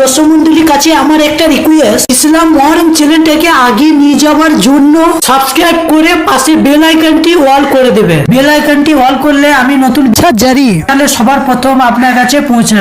দর্শক মন্ডলীর কাছে আমার একটা রিকোয়েস্ট, ইসলাম মহরম চ্যানেলটাকে আগে নিয়ে যাওয়ার জন্য সাবস্ক্রাইব করে পাশে বেল আইকনটি অল করে দেবে। বেল আইকনটি অল করলে আমি নতুন জারি তাহলে সবার প্রথম আপনার কাছে পৌঁছাবে।